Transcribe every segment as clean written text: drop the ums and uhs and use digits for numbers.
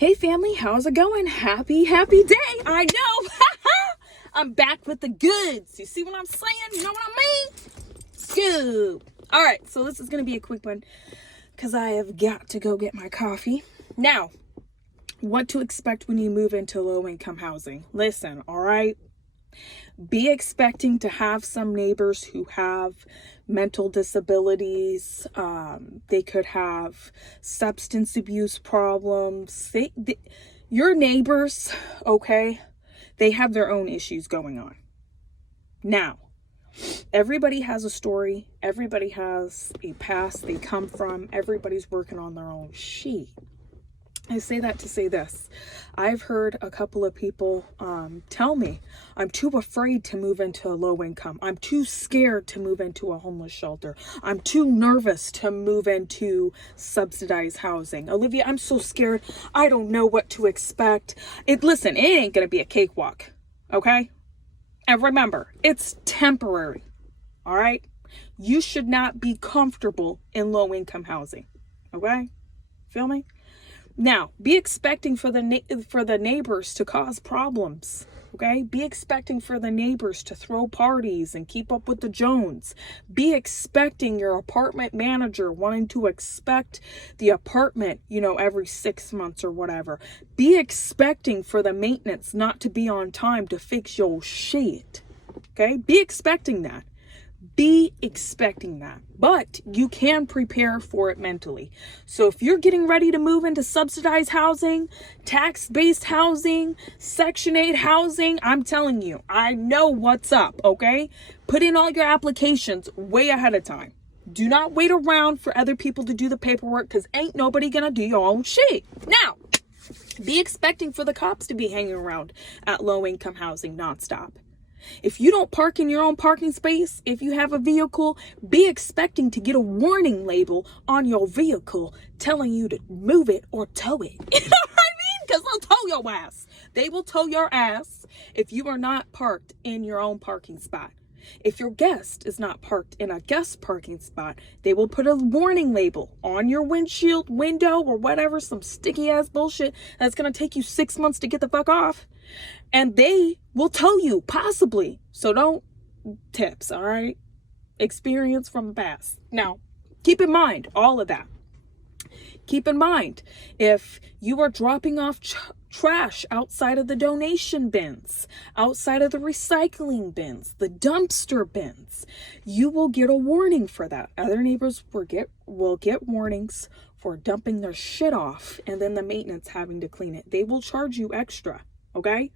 Hey family, how's it going? Happy day. I know. I'm back with the goods. You see what I'm saying? You know what I mean? Scoop. All right, so this is going to be a quick one because I have got to go get my coffee. Now, what to expect when you move into low-income housing. Listen, all right? Be expecting to have some neighbors who have mental disabilities. They could have substance abuse problems. Your neighbors, okay, they have their own issues going on. Now, everybody has a story. Everybody has a past they come from. Everybody's working on their own shit. I say that to say this. I've heard a couple of people tell me, I'm too afraid to move into a low income. I'm too scared to move into a homeless shelter. I'm too nervous to move into subsidized housing. Olivia, I'm so scared. I don't know what to expect. Listen, it ain't going to be a cakewalk. Okay? And remember, it's temporary. All right? You should not be comfortable in low income housing. Okay? Feel me? Now, be expecting for the neighbors to cause problems, okay? Be expecting for the neighbors to throw parties and keep up with the Jones. Be expecting your apartment manager wanting to inspect the apartment, every 6 months or whatever. Be expecting for the maintenance not to be on time to fix your shit, okay? Be expecting that. Be expecting that, but you can prepare for it mentally. So if you're getting ready to move into subsidized housing, tax-based housing, Section 8 housing, I'm telling you, I know what's up, okay? Put in all your applications way ahead of time. Do not wait around for other people to do the paperwork because ain't nobody gonna do your own shit. Now, be expecting for the cops to be hanging around at low-income housing nonstop. If you don't park in your own parking space, if you have a vehicle, be expecting to get a warning label on your vehicle telling you to move it or tow it. You know what I mean? Because they'll tow your ass. They will tow your ass if you are not parked in your own parking spot. If your guest is not parked in a guest parking spot, they will put a warning label on your windshield, window, or whatever, some sticky ass bullshit that's going to take you 6 months to get the fuck off. And they will tow you, possibly. So don't tips, all right? Experience from the past. Now, keep in mind all of that. Keep in mind, if you are dropping off trash outside of the donation bins, outside of the recycling bins, the dumpster bins, you will get a warning for that. Other neighbors will get warnings for dumping their shit off and then the maintenance having to clean it. They will charge you extra, okay?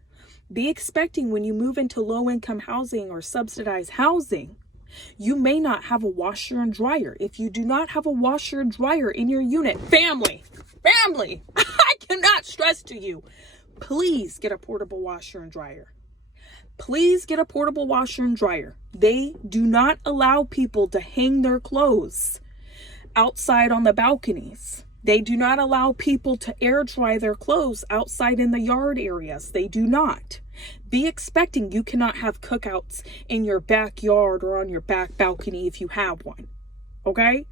Be expecting when you move into low-income housing or subsidized housing, you may not have a washer and dryer. If you do not have a washer and dryer in your unit, family, I cannot stress to you, please get a portable washer and dryer. Please get a portable washer and dryer. They do not allow people to hang their clothes outside on the balconies. They do not allow people to air dry their clothes outside in the yard areas. They do not. Be expecting you cannot have cookouts in your backyard or on your back balcony if you have one. Okay?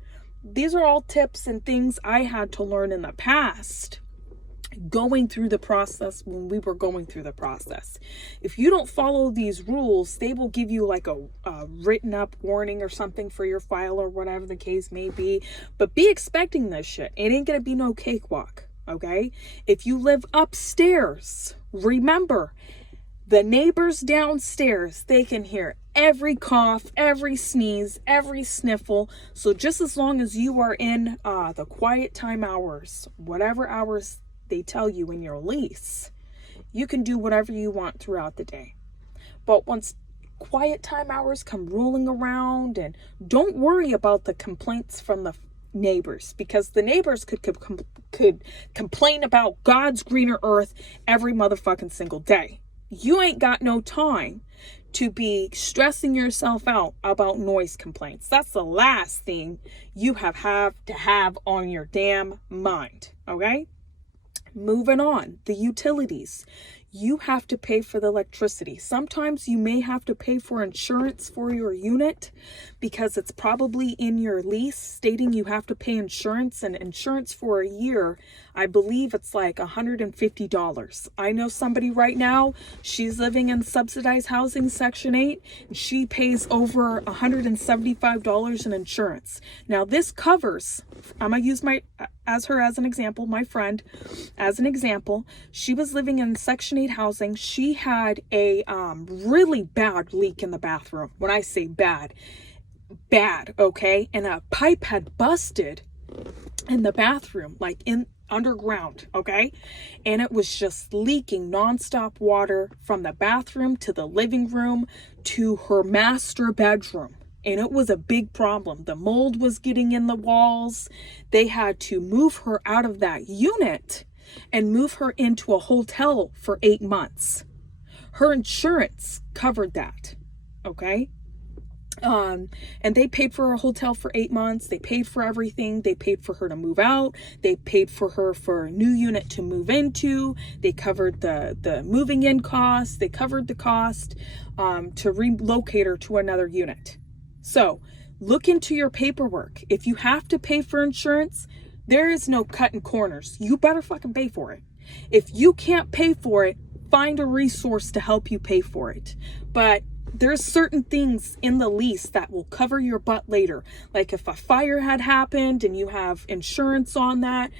These are all tips and things I had to learn in the past going through the process when we were going through the process. If you don't follow these rules, they will give you like a written up warning or something for your file or whatever the case may be. But be expecting this shit. It ain't gonna be no cakewalk, okay? If you live upstairs, remember, the neighbors downstairs, they can hear every cough, every sneeze, every sniffle. So just as long as you are in the quiet time hours, whatever hours they tell you in your lease, you can do whatever you want throughout the day. But once quiet time hours come rolling around, and don't worry about the complaints from the neighbors, because the neighbors could complain about God's greener earth every motherfucking single day. You ain't got no time to be stressing yourself out about noise complaints. That's the last thing you have to have on your damn mind, okay? Moving on, the utilities. you have to pay for the electricity. Sometimes you may have to pay for insurance for your unit because it's probably in your lease stating you have to pay insurance, and insurance for a year, I believe it's like $150. I know somebody right now, she's living in subsidized housing Section 8, and she pays over $175 in insurance. Now this covers, I'm gonna use her as an example, my friend as an example. She was living in Section 8 housing. She had a really bad leak in the bathroom. When I say bad, okay? And a pipe had busted in the bathroom, like in underground, okay? And it was just leaking nonstop water from the bathroom to the living room to her master bedroom. And it was a big problem. The mold was getting in the walls. They had to move her out of that unit and move her into a hotel for 8 months. Her insurance covered that, okay? And they paid for a hotel for 8 months. They paid for everything. They paid for her to move out. They paid for her for a new unit to move into. They covered the moving in costs. They covered the cost to relocate her to another unit. So look into your paperwork. If you have to pay for insurance, there is no cutting corners. You better fucking pay for it. If you can't pay for it, find a resource to help you pay for it. But there's certain things in the lease that will cover your butt later. Like if a fire had happened and you have insurance on that,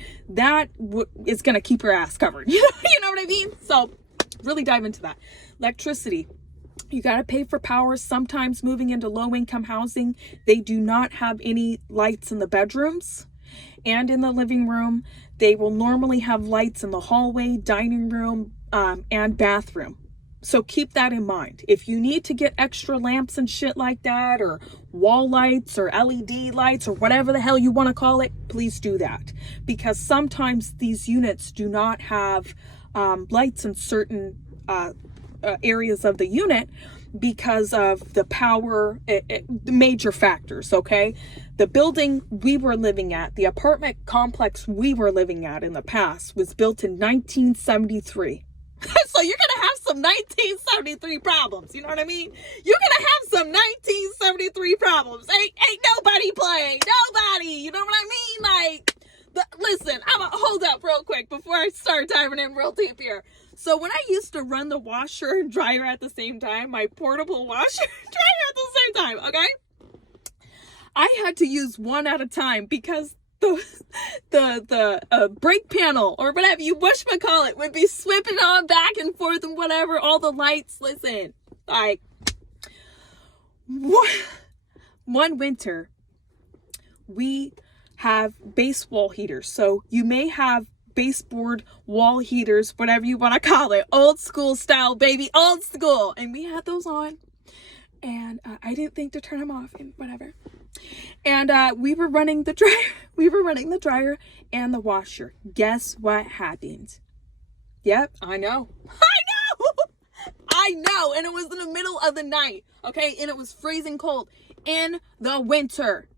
is going to keep your ass covered. You know what I mean? So really dive into that. Electricity. You got to pay for power. Sometimes moving into low-income housing, they do not have any lights in the bedrooms and in the living room. They will normally have lights in the hallway, dining room, and bathroom. So keep that in mind. If you need to get extra lamps and shit like that, or wall lights or LED lights or whatever the hell you want to call it, please do that. Because sometimes these units do not have lights in certain areas of the unit because of the power, the major factors, okay? The building we were living at, the apartment complex we were living at in the past was built in 1973. So you're going to have some 1973 problems, you know what I mean? You're going to have some 1973 problems. Ain't nobody playing, nobody, you know what I mean? Like, listen, hold up real quick before I start diving in real deep here. So when I used to run the washer and dryer at the same time, my portable washer and dryer at the same time, okay? I had to use one at a time because the brake panel or whatever you whatchamacallit would be swipping on back and forth and whatever, all the lights. Listen, like one winter we have base wall heaters. So you may have baseboard wall heaters, whatever you want to call it, old school style, baby, old school. And we had those on, and I didn't think to turn them off and whatever. And we were running the dryer and the washer. Guess what happened? Yep, I know. I know. And it was in the middle of the night, okay? And it was freezing cold in the winter.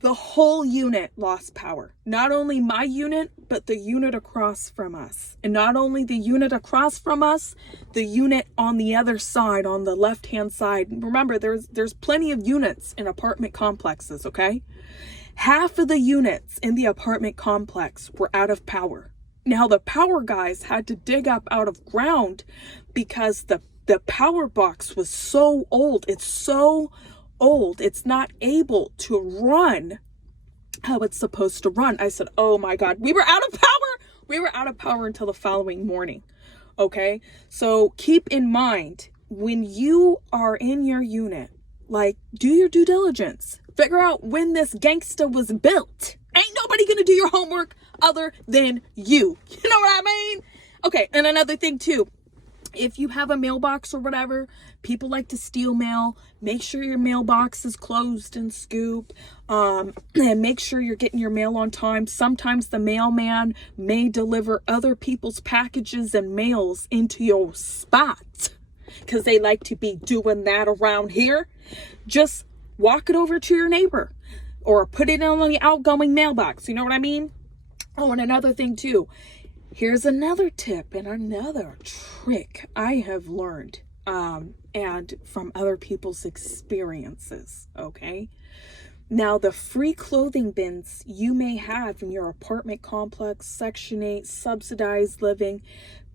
The whole unit lost power. Not only my unit, but the unit across from us. And not only the unit across from us, the unit on the other side, on the left-hand side. Remember, there's plenty of units in apartment complexes, okay? Half of the units in the apartment complex were out of power. Now, the power guys had to dig up out of ground because the power box was so old. It's so old, it's not able to run how it's supposed to run. I said, oh my God, we were out of power until the following morning. Okay, so keep in mind when you are in your unit, like, do your due diligence, figure out when this gangsta was built. Ain't nobody gonna do your homework other than you. You know what I mean? Okay, and another thing too, if you have a mailbox or whatever, people like to steal mail. Make sure your mailbox is closed and scooped. And make sure you're getting your mail on time. Sometimes the mailman may deliver other people's packages and mails into your spot, because they like to be doing that around here. Just walk it over to your neighbor or put it on the outgoing mailbox. You know what I mean? Oh, and another thing too. Here's another tip and another trick I have learned, and from other people's experiences, okay? Now, the free clothing bins you may have in your apartment complex, Section 8, subsidized living,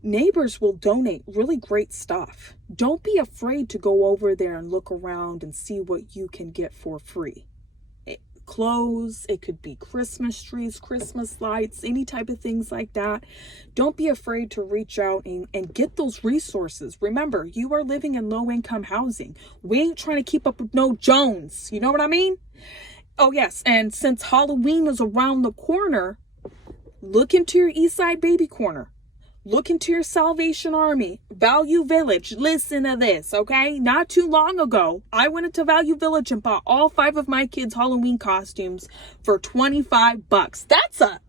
neighbors will donate really great stuff. Don't be afraid to go over there and look around and see what you can get for free. Clothes, it could be Christmas trees, Christmas lights, any type of things like that. Don't be afraid to reach out and get those resources. Remember, you are living in low-income housing. We ain't trying to keep up with no Jones. You know what I mean? Oh, yes. And since Halloween is around the corner, look into your Eastside Baby Corner. Look into your Salvation Army, Value Village. Listen to this, okay? Not too long ago, I went into Value Village and bought all 5 of my kids' Halloween costumes for $25. That's a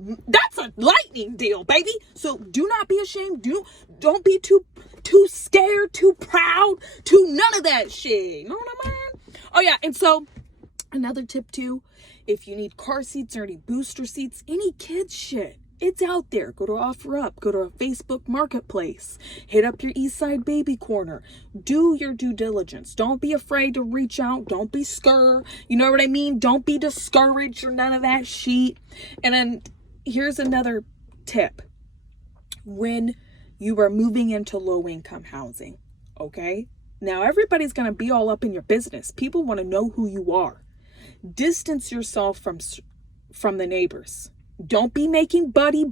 lightning deal, baby. So do not be ashamed. Don't be too scared, too proud, too none of that shit. You know what I mean? Oh yeah, and so another tip too, if you need car seats or any booster seats, any kids shit, it's out there. Go to OfferUp, go to a Facebook Marketplace, hit up your Eastside Baby Corner. Do your due diligence. Don't be afraid to reach out. Don't be scared. You know what I mean? Don't be discouraged or none of that shit. And then here's another tip. When you are moving into low-income housing, okay? Now, everybody's going to be all up in your business. People want to know who you are. Distance yourself from the neighbors. Don't be making buddy.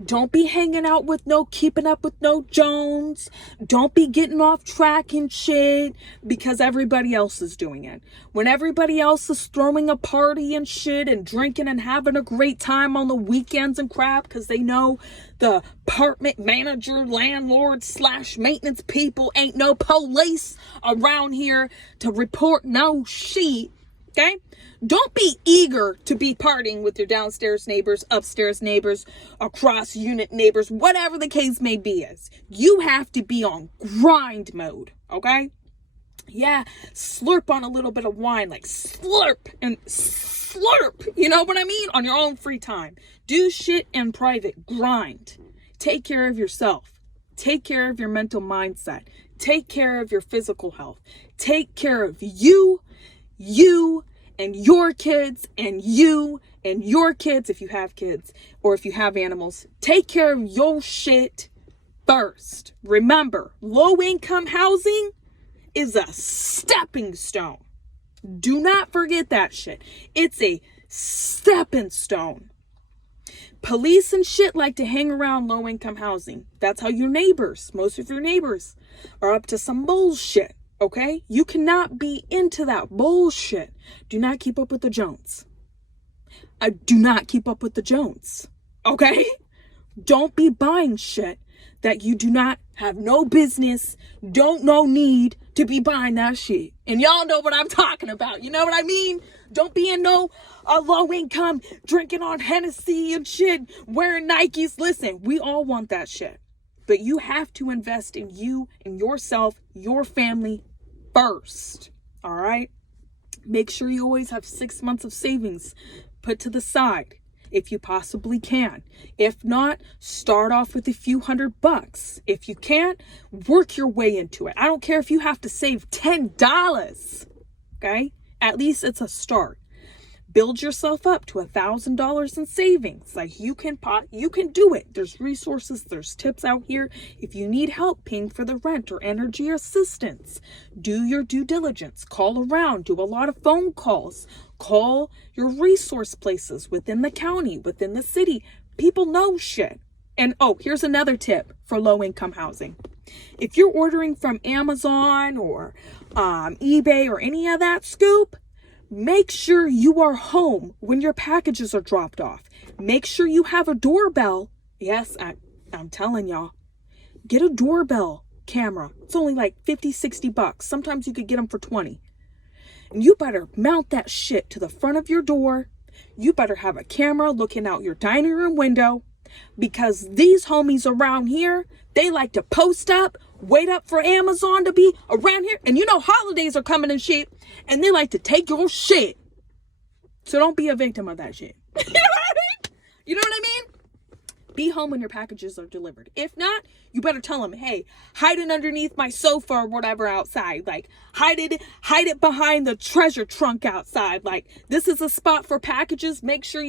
Don't be hanging out with keeping up with no Jones. Don't be getting off track and shit because everybody else is doing it. When everybody else is throwing a party and shit and drinking and having a great time on the weekends and crap because they know the apartment manager, landlord / maintenance people ain't no police around here to report no shit. Okay? Don't be eager to be partying with your downstairs neighbors, upstairs neighbors, across unit neighbors, whatever the case may be is. You have to be on grind mode, okay? Yeah, slurp on a little bit of wine, like slurp and slurp, you know what I mean? On your own free time. Do shit in private, grind. Take care of yourself. Take care of your mental mindset. Take care of your physical health. Take care of you and your kids and you and your kids if you have kids or if you have animals. Take care of your shit first. Remember, low-income housing is a stepping stone. Do not forget that shit. It's a stepping stone. Police and shit like to hang around low-income housing. That's how your neighbors, most of your neighbors, are up to some bullshit. Okay? You cannot be into that bullshit. Do not keep up with the Jones. Do not keep up with the Jones. Okay? Don't be buying shit that you do not have no business, no need to be buying that shit. And y'all know what I'm talking about. You know what I mean? Don't be in no low income, drinking on Hennessy and shit, wearing Nikes. Listen, we all want that shit. But you have to invest in you and yourself, your family first. All right? Make sure you always have 6 months of savings put to the side if you possibly can. If not, start off with a few $100. If you can't, work your way into it. I don't care if you have to save $10. Okay? At least it's a start. Build yourself up to $1,000 in savings. Like you can do it. There's resources, there's tips out here. If you need help paying for the rent or energy assistance, do your due diligence. Call around, do a lot of phone calls. Call your resource places within the county, within the city. People know shit. And here's another tip for low-income housing. If you're ordering from Amazon or eBay or any of that scoop, make sure you are home when your packages are dropped off. Make sure you have a doorbell. Yes, I'm telling y'all. Get a doorbell camera. It's only like $50-$60. Sometimes you could get them for $20. And you better mount that shit to the front of your door. You better have a camera looking out your dining room window. Because these homies around here, they like to post up, wait up for Amazon to be around here. And you know holidays are coming and shit. And they like to take your shit. So don't be a victim of that shit. You know what I mean? Be home when your packages are delivered. If not, you better tell them, hey, hide it underneath my sofa or whatever outside. Like, hide it behind the treasure trunk outside. Like, this is a spot for packages. Make sure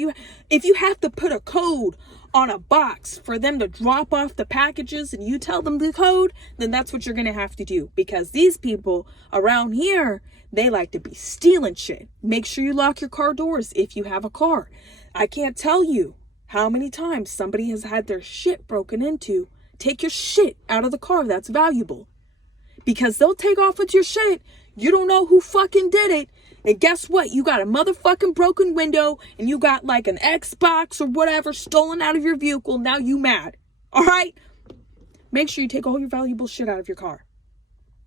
if you have to put a code on a box for them to drop off the packages and you tell them the code, then that's what you're going to have to do. Because these people around here, they like to be stealing shit. Make sure you lock your car doors if you have a car. I can't tell you how many times somebody has had their shit broken into. Take your shit out of the car that's valuable. Because they'll take off with your shit. You don't know who fucking did it. And guess what? You got a motherfucking broken window and you got like an Xbox or whatever stolen out of your vehicle. Now you mad. All right? Make sure you take all your valuable shit out of your car.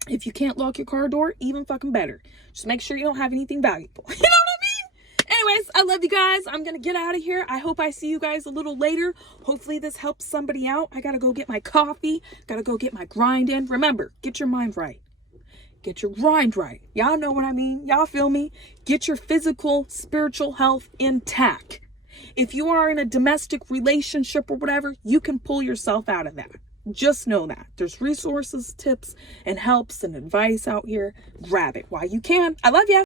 If you can't lock your car door, even fucking better. Just make sure you don't have anything valuable. You know what I mean? Anyways, I love you guys. I'm going to get out of here. I hope I see you guys a little later. Hopefully this helps somebody out. I got to go get my coffee. Got to go get my grind in. Remember, get your mind right. Get your grind right. Y'all know what I mean. Y'all feel me? Get your physical, spiritual health intact. If you are in a domestic relationship or whatever, you can pull yourself out of that. Just know that. There's resources, tips, and helps and advice out here. Grab it while you can. I love ya.